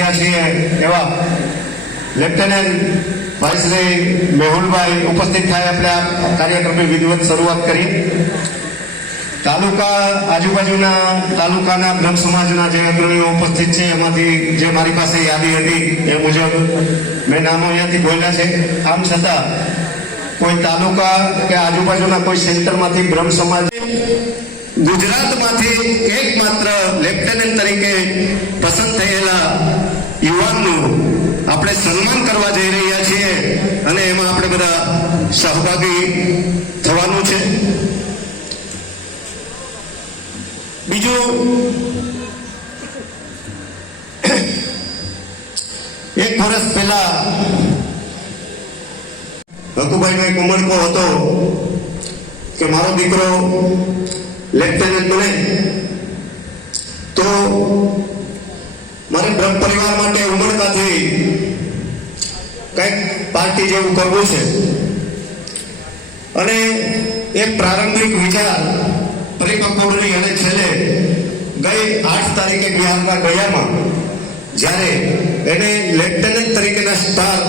થયા છીએ એવા લેફ્ટનન્ટ ભાઈશ્રી મેહુલભાઈ ઉપસ્થિત થાય આપણે આ કાર્યક્રમની વિધિવત શરૂઆત કરીએ તાલુકા આજુબાજુના તાલુકાના બ્રહ્મ સમાજના જે અગ્રણીઓ ઉપસ્થિત છે, એમાંથી જે મારી પાસે યાદી હતી એ મુજબ મેં નામો અહીંયાથી બોલ્યા છે. આમ છતાં કોઈ તાલુકા કે આજુબાજુના કોઈ સેન્ટરમાંથી બ્રહ્મ સમાજ ગુજરાતમાંથી એકમાત્ર લેફ્ટનન્ટ તરીકે પસંદ થયેલા યુવાનનું આપણે સન્માન કરવા જઈ રહ્યા છીએ અને એમાં આપણે બધા સહભાગી થવાનું છે. બીજું, એક વર્ષ પહેલા હકુભાઈનો એક ઉમળકો હતો કે મારો દીકરો લેફ્ટનન્ટ બને. તો મારે બ્રહ્મ પરિવાર માટે ઉમળકાથી કંઈક પાર્ટી જેવું કરવું છે. અને એક પ્રારંભિક વિચાર પરિપક્વની અને છેલ્લે ગઈ આઠ તારીખે બિહારના ગયામાં, જ્યારે એને લેફ્ટનન્ટ તરીકેના સ્ટાર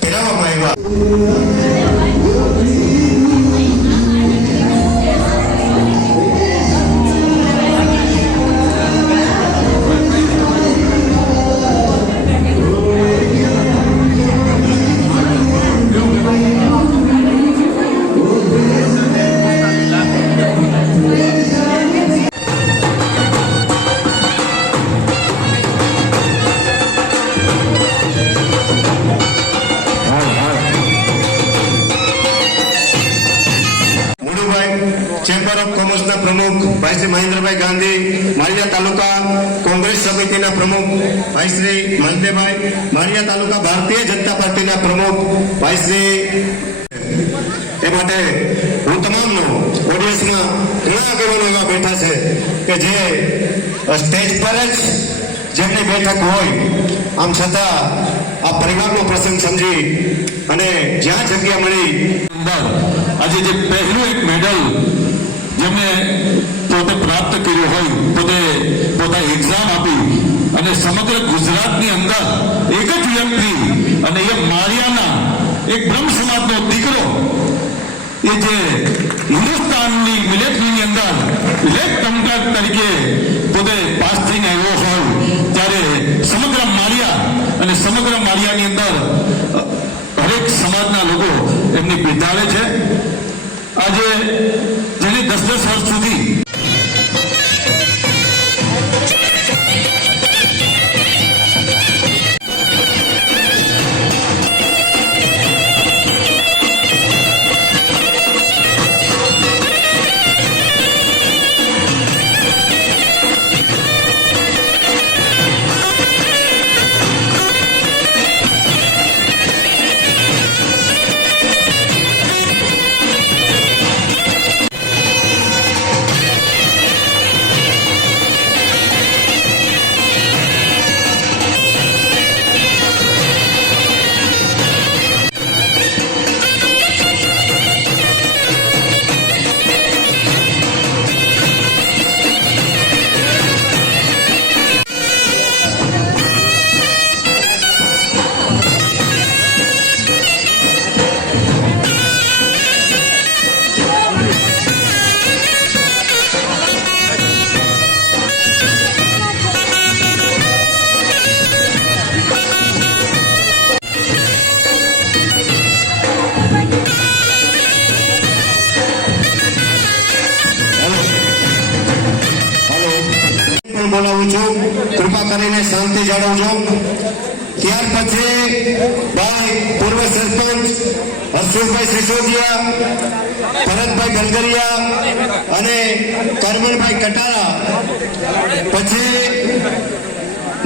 પહેરાવવામાં આવ્યા. શ્રી ગાંધી, માળિયા તાલુકા કોંગ્રેસ સમિતિના પ્રમુખ ભાઈ શ્રી મલદેભાઈ માળિયા તાલુકા ભારતીય જનતા પાર્ટીના પ્રમુખ ભાઈ શ્રી એ માટે હું તમામનો ઓડિયન્સમાં ઘણા આગેવાનો એવા બેઠા છે કે જે સ્ટેજ પર જ જેમની બેઠક હોય, આમ છતાં આ પરિવારનો પ્રસંગ સમજી અને જ્યાં જગ્યા મળી. અંદર આજે જે પહેલું એક મેડલ જેમને પોતે પ્રાપ્ત કર્યો હોય, પોતે પોતા એક્ઝામ આપી અને સમગ્ર ગુજરાતની અંદર એક જ વ્યક્તિ અને એ માળિયાના, એક બ્રહ્મ સમાજનો દીકરો એ જે હિન્દુસ્તાનની મિલિટરીની અંદર લેફ્ટ કમ્પ્લેટ તરીકે પોતે પાસ થઈને આવ્યો હોય, ત્યારે સમગ્ર માળિયા અને સમગ્ર માળિયાની અંદર, હરેક સમાજના લોકો એમની બિરદાવે છે. આજે જેને દસ દસ વર્ષ સુધી બોલાવું છું. કૃપા કરીને શાંતિ જાળવજો. ત્યાર પછી ભાઈ પૂર્વ સરપંચ હર્ષુભાઈ સિસોદિયા, ભરતભાઈ ગલગરિયા અને કરમણભાઈ કટારા. પછી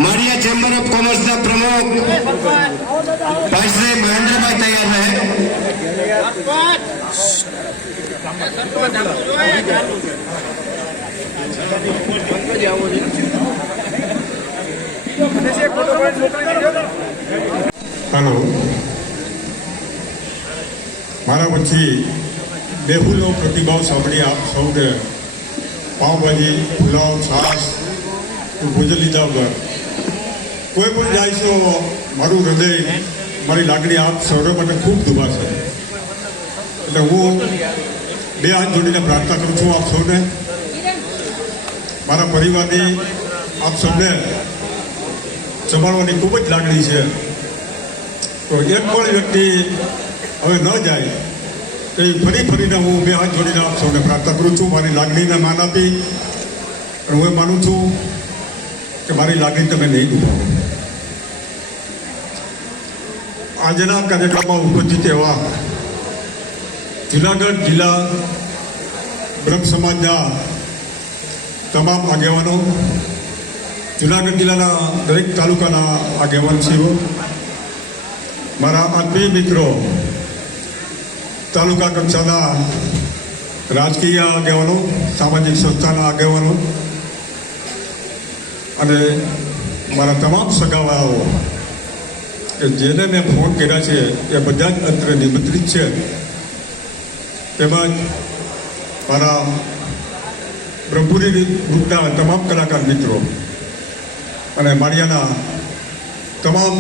માળિયા ચેમ્બર ઓફ કોમર્સના પ્રમુખ ભાઈ શ્રી મહેન્દ્રભાઈ તૈયાર રહે. હલો મારા પછી બેહુલો પ્રતિભાવ સાંભળી આપ સૌને પાઉંભાજી, પુલાવ, છાશ ભોજન લીધા વગર. કોઈ પણ જાય છે મારું હૃદય, મારી લાગણી આપ સૌને માટે ખૂબ દુભાશે એટલે હું બે હાથ જોડીને પ્રાર્થના કરું છું આપ સૌને. મારા પરિવારની આપ સૌને સંભાળવાની ખૂબ જ લાગણી છે. તો એક પણ વ્યક્તિ હવે ન જાય, તો એ ફરી ફરીને હું બે હાથ જોડીને આપ સૌને પ્રાર્થના કરું છું. મારી લાગણીને માન આપી અને હું એ માનું છું કે મારી લાગણી તમે નહીં દુભાવો આજના કાર્યક્રમમાં ઉપસ્થિત એવા જુનાગઢ જિલ્લા બ્રહ્મ સમાજના તમામ આગેવાનો, જુનાગઢ જિલ્લાના દરેક તાલુકાના આગેવાનશ્રીઓ મારા આત્મીય મિત્રો, તાલુકા કક્ષાના રાજકીય આગેવાનો, સામાજિક સંસ્થાના આગેવાનો અને મારા તમામ સગાવાઓ કે જેને મેં ફોન કર્યા છે, એ બધા જ અત્રે નિમંત્રિત છે. તેમજ મારા બ્રહ્મપુરી ગ્રુપના તમામ કલાકાર મિત્રો અને માળિયાના તમામ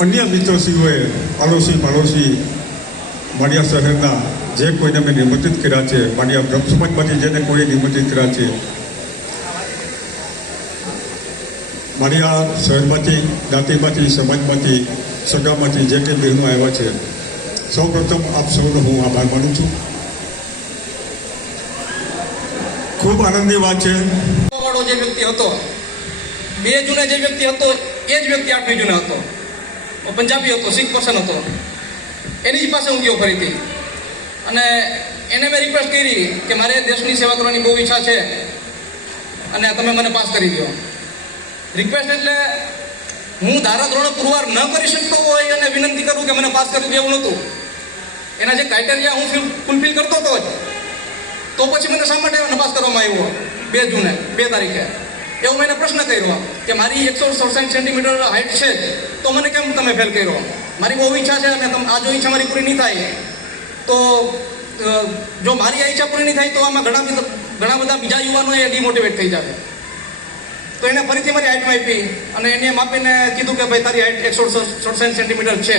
અન્ય મિત્રશ્રીઓએ પાડોશી પાડોશી માળિયા શહેરના જે કોઈને મેં નિમંત્રિત કર્યા છે, માળિયા બ્રહ્મ સમાજમાંથી જેને કોઈ નિમંત્રિત કર્યા છે, માળિયા શહેરમાંથી જ્ઞાતિમાંથી સમાજમાંથી, સગામાંથી જે કંઈ બહેનો આવ્યા છે સૌ પ્રથમ આપ સૌનો હું આભાર માનું છું. ખૂબ આનંદની વાત છે. વાળો જે વ્યક્તિ હતો, બે જૂને જે વ્યક્તિ હતો, એ જ વ્યક્તિ આઠમી જૂને હતો. પંજાબી હતો, શીખ પર્સન હતો. એની જ પાસે હું ગયો ફરીથી અને એને મેં રિક્વેસ્ટ કરી કે મારે દેશની સેવા કરવાની બહુ ઈચ્છા છે. અને તમે મને પાસ કરી દો. રિક્વેસ્ટ એટલે હું ધારાધોરણ પુરવાર ન કરી શકતો હોય અને વિનંતી કરું કે મને પાસ કરી દેવું નહોતું. એના જે ક્રાઇટેરિયા હું ફૂલફિલ કરતો હતો જ. તો પછી મને શા માટે નપાસ કરવામાં આવ્યો બે જૂને, બે તારીખે. એવો મેં પ્રશ્ન કર્યો કે મારી એકસો સડસઠ સેન્ટીમીટર હાઇટ છે, તો મને કેમ તમે ફેલ કર્યો મારી બહુ ઈચ્છા છે અને આ જો ઈચ્છા મારી પૂરી નહીં થાય, તો જો મારી આ ઈચ્છા પૂરી નહીં થાય, તો આમાં ઘણા ઘણા બધા બીજા યુવાનો એ ડિમોટિવેટ થઈ જાય તો એને ફરીથી મારી હાઇટ માપી અને એને માપીને કીધું કે ભાઈ તારી હાઇટ એકસો સડસઠ સેન્ટીમીટર છે.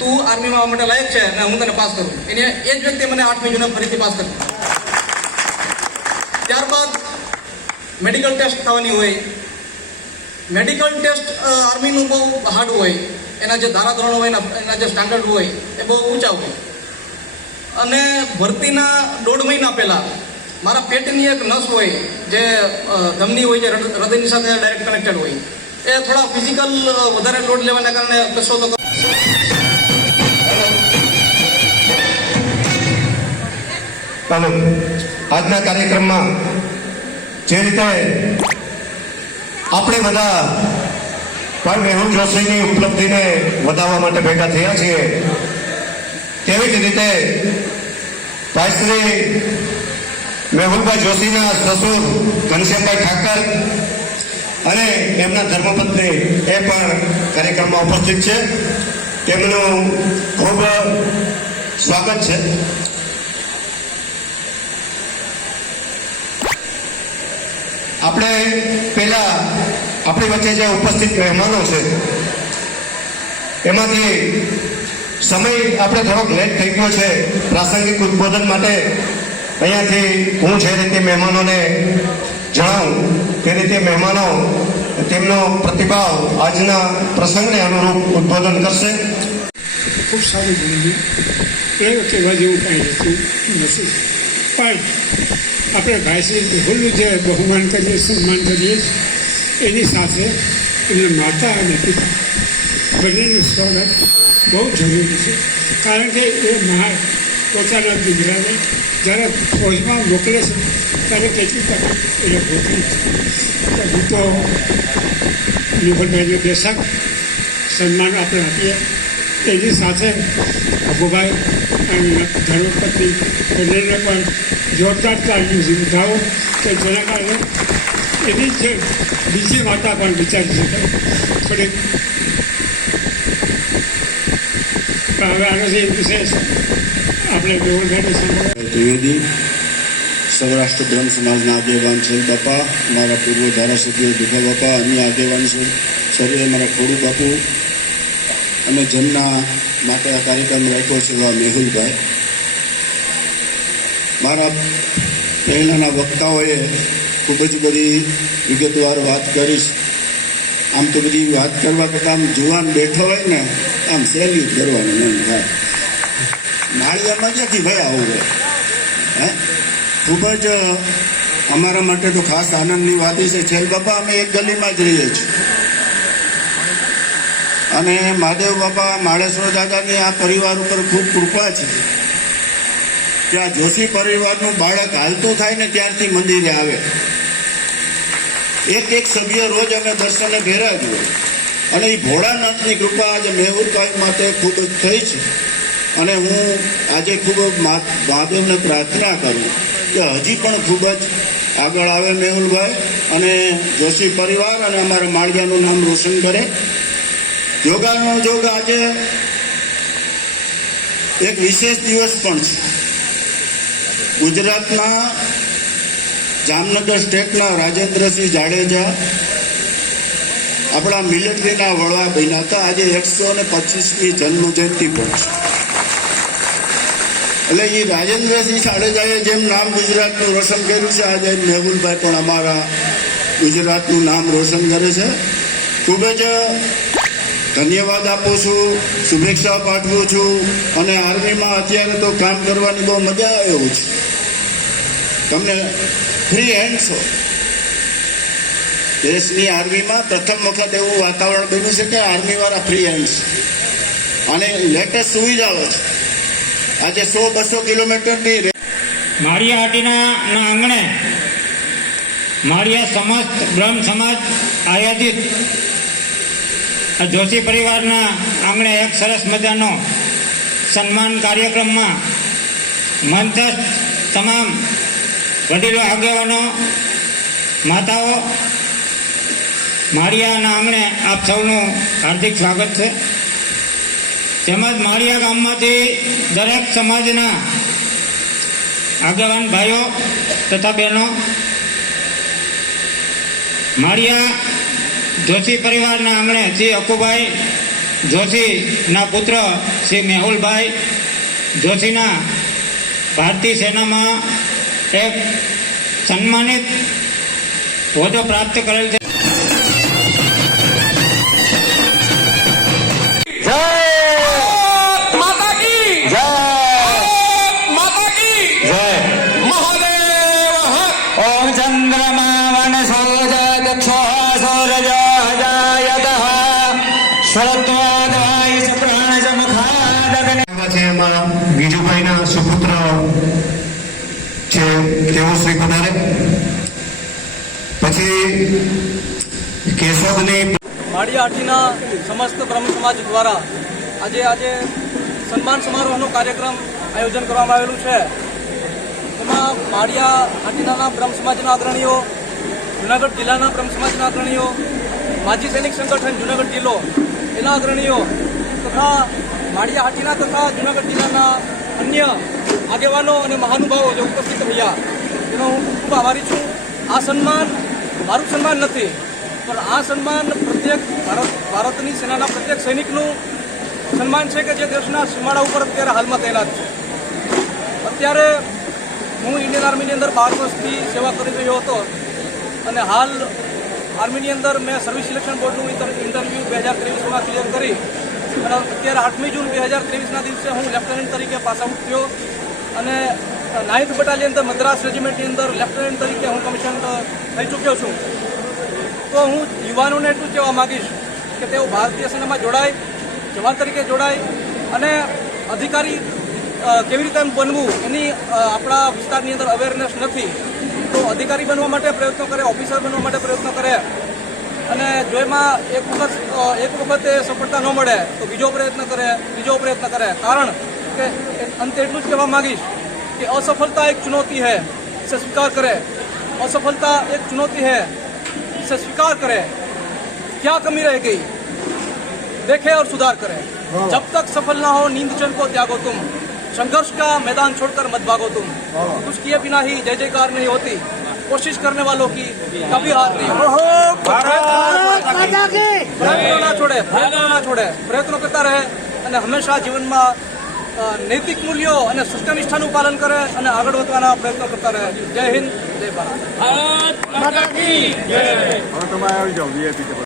તું આર્મીમાં માટે લાયક છે અને હું તને પાસ કરું એને એ જ વ્યક્તિએ મને આઠમી જૂને ફરીથી પાસ કર્યું. મેડિકલ ટેસ્ટ થવાની હોય, મેડિકલ ટેસ્ટ આર્મીનું બહુ હાર્ડ હોય, એના જે ધારાધોરણો હોય, એના એના જે સ્ટાન્ડર્ડ હોય, એ બહુ ઊંચા હોય. અને ભરતીના દોઢ મહિના પહેલાં મારા પેટની એક નસ હોય, જે ધમની હોય, જે હૃદયની સાથે ડાયરેક્ટ કનેક્ટેડ હોય, એ થોડા ફિઝિકલ વધારે લોડ લેવાના કારણે કશો તો આજના કાર્યક્રમમાં જે રીતે આપણે બધા ભાઈ મેહુલ જોશીની ઉપલબ્ધિને વધારવા માટે ભેગા થયા છીએ, તેવી જ રીતે ભાઈ શ્રી મેહુલભાઈ જોશીના સસુર ઘનશ્યામભાઈ ઠાકર અને એમના ધર્મપત્ની એ પણ કાર્યક્રમમાં ઉપસ્થિત છે. તેમનું ખૂબ સ્વાગત છે. આપણે પેલા આપણી વચ્ચે જે ઉપસ્થિત મહેમાનો છે, એમાંથી સમય આપણે થોડોક લેટ થઈ ગયો છે. પ્રાસંગિક ઉદ્બોધન માટે અહીંયાથી હું જે રીતે મહેમાનોને જણાવું, તે રીતે મહેમાનો તેમનો પ્રતિભાવ આજના પ્રસંગને અનુરૂપ ઉદ્બોધન કરશે. ખૂબ સારી બોલ્યું એ કહેવા જેવું કાંઈ રહેતું નથી. પણ આપણે ભાઈશ્રી હોલું જે બહુમાન કરીએ સન્માન કરીએ છીએ, એની સાથે એના માતા અને પિતા બંનેનું સ્વાગત બહુ જરૂરી છે કારણ કે એ મા પોતાના દીકરાને જ્યારે ફોજમાં મોકલે છે ત્યારે કેટલી તકલીફ એ લોકો તો હું તો નિકોલભાઈને બેસાક સન્માન આપણે આપીએ તેની સાથે અબુભાઈ અને ધર્મપત્ની બંનેને પણ જોરદાર તાલીમ સુવિધાઓ કે જેના કારણે એની જે બીજી વાર્તા પણ વિચારી શકાય થોડીક પણ હવે આનાથી વિશેષ આપણે સાંભળવા ત્રિવેદી, સૌરાષ્ટ્ર બ્રહ્મ સમાજના આગેવાન છે બાપા, મારા પૂર્વ ધારાસભ્ય ભીખા બાપા અન્ય આગેવાન છે. સર્વે મારા ખોડુ બાપુ. અને જેમના માટે આ કાર્યક્રમ રાખ્યો છે એવા મેહુલભાઈ. મારા પહેલાંના વક્તાઓએ ખૂબ જ બધી વિગતવાર વાત કરી છે. આમ તો બધી વાત કરવા કરતાં આમ જુવાન બેઠો હોય ને, આમ સેલ્યુટ કરવાનું એમ થાય. માળિયામાં ક્યાંથી ભાઈ આવું હે? ખૂબ જ અમારા માટે તો ખાસ આનંદની વાત છે. છેલ બાપા, અમે એક ગલીમાં જ રહીએ છીએ. અને મહાદેવ બાપા માળેશ્વર દાદાની આ પરિવાર ઉપર ખૂબ કૃપા છે. આ જોશી પરિવારનું બાળક હાલતું થાય ને ત્યારથી મંદિરે આવે. એક એક સભ્ય રોજ અમે દર્શને ભેરા જોઈએ અને એ ભોળાનાથની કૃપા આજે મેહુરભાઈ માટે ખૂબ જ થઈ છે. અને હું આજે ખૂબ મહાદેવને પ્રાર્થના કરું કે હજી પણ ખૂબ જ આગળ આવે મેહુલભાઈ અને જોશી પરિવાર અને અમારા માળિયાનું નામ રોશન કરે. યોગાનો જોગ આજે એક વિશેષ દિવસ પણ છે. ગુજરાતના જામનગર સ્ટેટના રાજેન્દ્રસિંહ જાડેજા આપણા મિલિટરીના વડા બન્યા હતા. આજે એકસો ને પચીસમી જન્મ જયંતિ પણ છે. એટલે એ રાજેન્દ્રસિંહ જાડેજાએ જેમ નામ ગુજરાતનું રોશન કર્યું છે, આજે મેહુલભાઈ પણ અમારા ગુજરાતનું નામ રોશન કરે છે. ખૂબ જ ધન્યવાદ આપું છું, શુભેચ્છા પાઠવું છું અને આર્મીમાં અત્યારે તો કામ કરવાની બહુ મજા આવે એવું છે. તમને ફ્રી હેન્ડ છો. દેશની આર્મીમાં પ્રથમ વખત એવું વાતાવરણ બન્યું છે કે આર્મીવાળા ફ્રી હેન્ડ અને લેટેસ્ટ સુવિધાઓ છે. આજે સો બસો કિલોમીટરની રે- માળિયા હાટીના ના આંગણે માળિયા સમસ્ત બ્રહ્મ સમાજ આયોજિત જોશી પરિવારના આંગણે એક સરસ મજાનો સન્માન કાર્યક્રમમાં મંચસ્થ તમામ વડીલો આગેવાનો, માતાઓ, માળિયાના આંગણે આપ સૌનું હાર્દિક સ્વાગત છે. તેમજ માળિયા ગામમાંથી દરેક સમાજના આગેવાન ભાઈઓ તથા બહેનો, માળિયા જોશી પરિવારના આંગણે શ્રી અકુભાઈ જોશીના પુત્ર શ્રી મેહુલભાઈ જોશીના ભારતીય સેનામાં એક સન્માનિત હોદ્દો પ્રાપ્ત કરેલ છે. પછી કેશોદની માળિયા હાટીના સમસ્ત બ્રહ્મ સમાજ દ્વારા આજે આજે સન્માન સમારોહનો કાર્યક્રમ આયોજન કરવામાં આવેલું છે. એમાં માળિયા હાટીના બ્રહ્મ સમાજના અગ્રણીઓ, જુનાગઢ જિલ્લાના બ્રહ્મ સમાજના અગ્રણીઓ, માજી સૈનિક સંગઠન જુનાગઢ જિલ્લો, એના અગ્રણીઓ તથા માળિયા હાટીના તથા જુનાગઢ જિલ્લાના અન્ય આગેવાનો અને મહાનુભાવો જે ઉપસ્થિત રહ્યા, એનો હું ખૂબ આભારી છું. આ સન્માન મારું સન્માન નથી, પણ આ સન્માન પ્રત્યેક ભારત, ભારતની સેનાના પ્રત્યેક સૈનિકનું સન્માન છે કે જે દેશના સીમાડા ઉપર અત્યારે હાલમાં તૈનાત છે. અત્યારે હું ઇન્ડિયન આર્મીની અંદર બાર વર્ષથી સેવા કરી રહ્યો હતો અને હાલ આર્મીની અંદર મેં સર્વિસ સિલેક્શન બોર્ડનું ઇન્ટરવ્યૂ બે હજાર ત્રેવીસમાં ક્લિયર કરી અને અત્યારે આઠમી જૂન બે હજાર ત્રેવીસના દિવસે હું લેફ્ટનન્ટ તરીકે પાસ થયો અને નાઇન્થ બટાલિયન મદ્રાસ રેજિમેન્ટની અંદર લેફ્ટનન્ટ તરીકે હું કમિશન થઈ ચૂક્યો છું. તો હું યુવાનોને એટલું કહેવા માગીશ કે તેઓ ભારતીય સેનામાં જોડાય, જવાન તરીકે જોડાય અને અધિકારી કેવી રીતે બનવું એની આપણા વિસ્તારની અંદર અવેરનેસ નથી. તો અધિકારી બનવા માટે પ્રયત્નો કરે ઓફિસર બનવા માટે પ્રયત્ન કરે અને જો એમાં એક વખત એક વખતે સફળતા ન મળે તો બીજો પ્રયત્ન કરે બીજો પ્રયત્ન કરે. કારણ કે અંતે એટલું જ કહેવા માંગીશ कि असफलता एक चुनौती है इसे स्वीकार करें असफलता एक चुनौती है इसे स्वीकार करें क्या कमी रह गई देखें और सुधार करें जब तक सफल ना हो नींद चैन को त्यागो तुम संघर्ष का मैदान छोड़कर मत भागो तुम कुछ किए बिना ही जय जयकार नहीं होती कोशिश करने वालों की कभी हार नहीं होती। પ્રયત્નો ના છોડે પ્રયત્નો ના છોડે પ્રયત્નો કરતા રહે અને હંમેશા જીવનમાં અ, નૈતિક મૂલ્યો અને સત્યનિષ્ઠાનું પાલન કરે અને આગળ વધવાના પ્રયત્નો કરતા રહે. જય હિન્દ જય ભારત. તમે આવી જાઓ